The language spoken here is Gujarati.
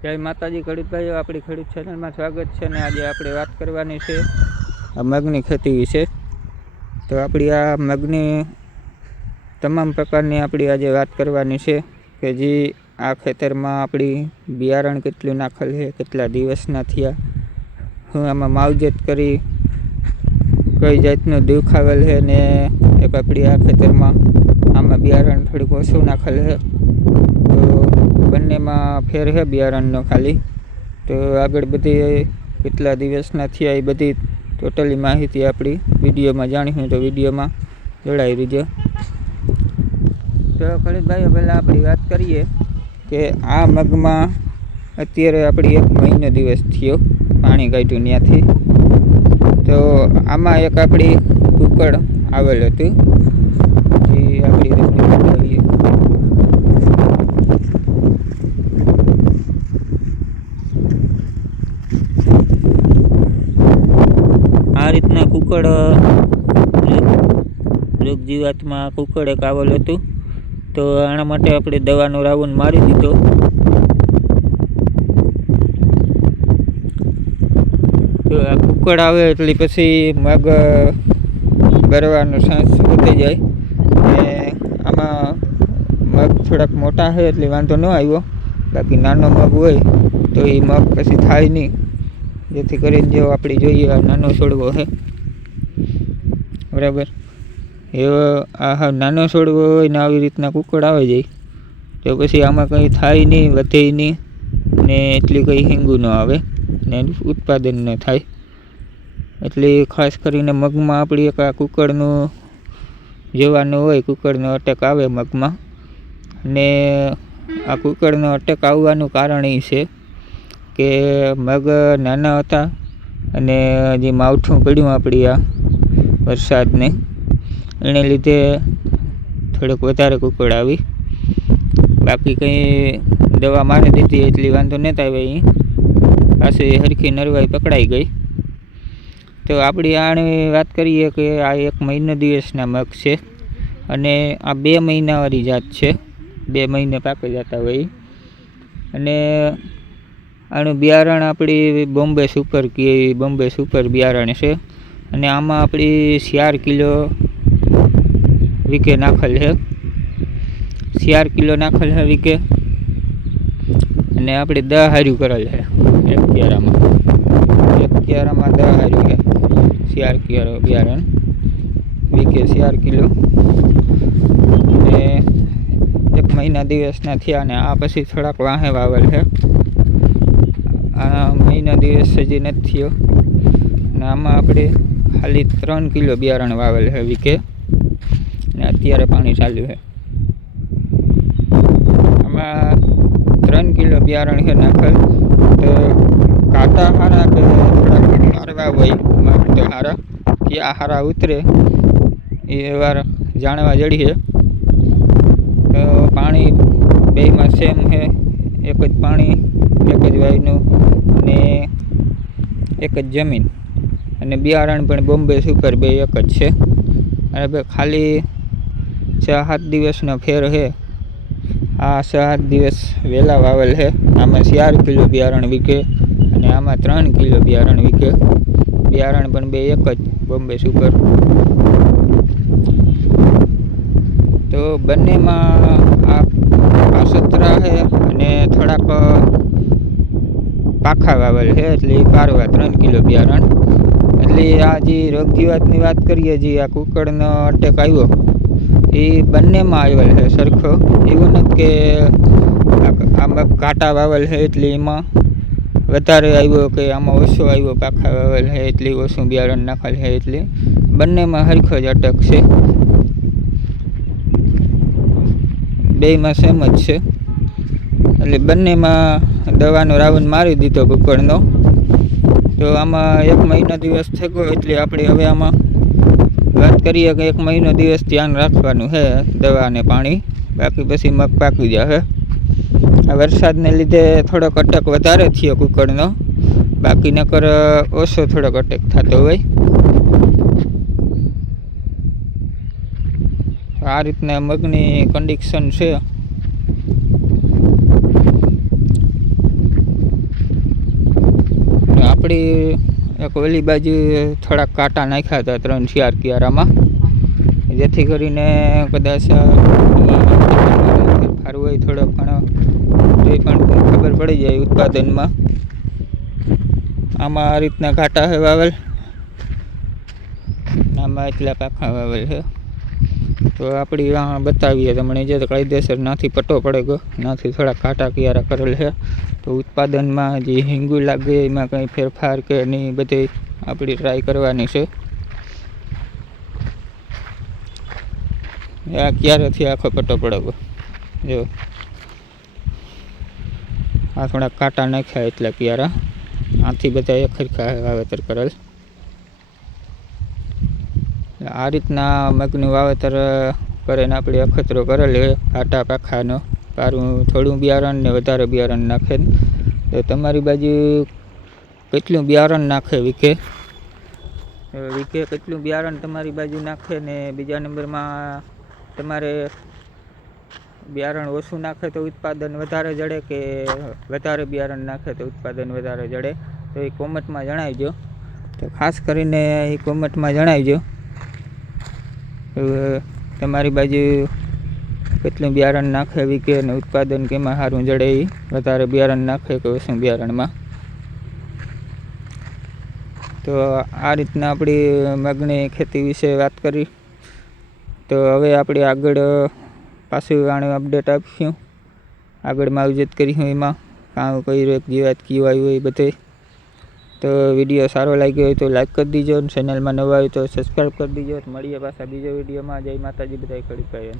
જય માતાજી ખેડૂત ભાઈઓ, આપણી ખેડૂત ચેનલમાં સ્વાગત છે. અને આજે આપણે વાત કરવાની છે આ મગની ખેતી વિશે. તો આપણી આ મગની તમામ પ્રકારની આપણી આજે વાત કરવાની છે કે જે આ ખેતરમાં આપણી બિયારણ કેટલું નાખેલ છે, કેટલા દિવસના થયા, હું આમાં માવજત કરી, કઈ જાતનું દુઃખ આવેલ છે, ને એક આપણી આ ખેતરમાં આમાં બિયારણ થોડુંક ઓછું નાખેલ છે. તો બંનેમાં ફેર છે બિયારણનો ખાલી. તો આગળ બધી કેટલા દિવસના થયા એ બધી ટોટલી માહિતી આપણી વિડીયોમાં જાણીશું, તો વિડીયોમાં જોડાઈ રહીજો. તો ખેડૂત ભાઈઓ, પહેલાં આપણી વાત કરીએ કે આ મગમાં અત્યારે આપણી 1 મહિનો દિવસ થયો પાણી કાઢ્યું ત્યાંથી. તો આમાં એક આપણી કુકડ આવેલ હતું, જે આપણી તમને બતાવીએ. આ રીતના કુકડ રોગ જીવાતમાં કુકડ એક આવેલ હતું. તો આના માટે આપણે દવાનો રાઉન્ડ મારી દીધો. તો આ કુકડ આવે એટલે પછી મગ બરવાનો ચાન્સ વધી જાય. ને આમાં મગ થોડાક મોટા છે એટલે વાંધો ન આવ્યો, બાકી નાનો મગ હોય તો એ મગ પછી થાય નહીં. જેથી કરીને જો આપણે જોઈએ આ નાનો છોડવો છે બરાબર, એવો આ નાનો છોડવો હોય ને આવી રીતના કુકડ આવી જાય તો પછી આમાં કંઈ થાય નહીં, વધે નહીં, ને એટલી કંઈ હિંગું ન આવે ને ઉત્પાદન ન થાય. એટલે ખાસ કરીને મગમાં આપણી એક આ કુકડનું જોવાનું હોય, કુકડનો અટેક આવે મગમાં. ને આ કુકડનો અટેક આવવાનું કારણ એ છે કે મગ નાના હતા અને જે માવઠું પડ્યું આપણી આ વરસાદને, એને લીધે થોડોક વધારે કુકડ આવી. બાકી કંઈ દવા મારી દીધી એટલી વાંધો નહોતા આવે. અહીં પાછી હરખી નરવાઈ પકડાઈ ગઈ. તો આપણી આની વાત કરીએ કે આ 1 મહિનો દિવસના મગ છે અને આ 2 મહિનાવાળી જાત છે, 2 મહિને પાકી જતા હોય. અને આનું બિયારણ આપણી બોમ્બે સુપર કે બોમ્બે સુપર બિયારણ છે. અને આમાં આપણી 4 કિલો વીકે નાખેલ છે, 4 કિલો નાખેલ છે વીકે. અને આપણે 10 હાર્યું કરેલ છે એક ક્યારામાં, 10 હાર્યું છે 4 કિલો બિયારણ વીકે 4 કિલો. અને 1 મહિના દિવસના થયા ને આ પછી થોડાક વાહે વાવેલ છે. આ મહિના દિવસ હજી નથી થયો ને આમાં આપણે ખાલી 3 કિલો બિયારણ વાવેલ છે વીકે, ને અત્યારે પાણી ચાલ્યું છે. આમાં 3 કિલો બિયારણ છે નાખેલ. તો કાંટા હારા કે થોડાક હારવા હોય મગ તો હારા, ક્યાં હારા ઉતરે એ વાર જાણવા જડી છે. તો પાણી બેયમાં સેમ છે, એક જ પાણી, એક જ વાયનું અને એક જ જમીન. અને બિયારણ પણ બોમ્બે સુપર બે એક જ છે. અને ખાલી 6-7 દિવસનો ફેર છે. આ 6-7 દિવસ વહેલા વાવેલ છે. આમાં 4 કિલો બિયારણ વીકે અને આમાં 3 કિલો બિયારણ વીકે. બિયારણ પણ બે એક જ, બોમ્બે સુપર. તો બંનેમાં આ પાસતરા છે અને થોડાક પાખા વાવેલ છે, એટલે પારવા 3 કિલો બિયારણ. એટલે આ જે રોગ જીવાતની વાત કરીએ, જે આ કુકડનો અટેક આવ્યો એ બંનેમાં આવેલ છે સરખો. એવું નથી કે આ મગ ઘાટા વાવેલ છે એટલે એમાં વધારે આવ્યો કે આમાં ઓછો આવ્યો, પાખા વાવેલ છે એટલે ઓછું બિયારણ નાખેલ છે. એટલે બંનેમાં સરખો જ અટક છે, બેયમાં સેમ જ છે. એટલે બંનેમાં દવાનો રાઉન્ડ મારી દીધો કુકડનો. તો આમાં 1 મહિનો દિવસ થઈ ગયો એટલે આપણે હવે આમાં વાત કરીએ કે 1 મહિનો દિવસ ધ્યાન રાખવાનું છે દવા અને પાણી, બાકી પછી મગ પાકી જશે. આ વરસાદને લીધે થોડોક અટક વધારે થયો કુકડનો, બાકી નકર ઓછો થોડોક અટેક થતો હોય. આ રીતના મગની કન્ડિશન છે. આપણી એક ઓલી બાજુ થોડાક કાંટા નાખ્યા હતા 3-4 કિયારામાં, જેથી કરીને કદાચ ફેરફાર હોય થોડો ઘણો તો પણ ખબર પડી જાય ઉત્પાદનમાં. આમાં આ રીતના કાંટા છે વાવેલ, આમાં એટલા પાખા વાવેલ છે. તો આપણી બતાવીએ તમને જે કાયદેસર નાથી પટ્ટો પડે ગયો, નાથી થોડા કાંટા કિયારા કરેલ છે. તો ઉત્પાદનમાં જે હિંગુ લાગે એમાં કંઈ ફેરફાર કે નહીં બધી આપણી ટ્રાય કરવાની છે. આ ક્યારેથી આખો પટ્ટો પડે ગયો, જો આ થોડા કાંટા નાખ્યા એટલા કિયારા, આથી બધા એક સરખા વાવેતર કરેલ. આ રીતના મગનું વાવેતર કરીને આપણે અખતરો કરેલ છે કાંટા પાખાનો. સારું થોડું બિયારણ ને વધારે બિયારણ નાખે. તો તમારી બાજુ કેટલું બિયારણ નાખે વીકે કેટલું બિયારણ તમારી બાજુ નાખે, ને બીજા નંબરમાં તમારે બિયારણ ઓછું નાખે તો ઉત્પાદન વધારે જડે કે વધારે બિયારણ નાખે તો ઉત્પાદન વધારે જડે, તો એ કોમેન્ટમાં જણાવજો. તો ખાસ કરીને એ કોમેન્ટમાં જણાવજો તમારી બાજુ કેટલું બિયારણ નાખે વીકે અને ઉત્પાદન કેમાં સારું જડે, એ વધારે બિયારણ નાખે કે ઓછું બિયારણમાં. તો આ રીતના આપણી મગની ખેતી વિશે વાત કરી. તો હવે આપણે આગળ પાછું આને અપડેટ આપીશું, આગળ માવજત કરીશું એમાં કામ કર્યું એક જીવાત કયું આવ્યું હોય બધે. તો વિડીયો સારો લાગ્યો હોય તો લાઈક કરી દીજો, ચેનલમાં નવા હોય તો સબસ્ક્રાઈબ કરી દીજો. મળીએ પાછા બીજા વિડીયોમાં. જય માતાજી, બધાય ખડી પાય.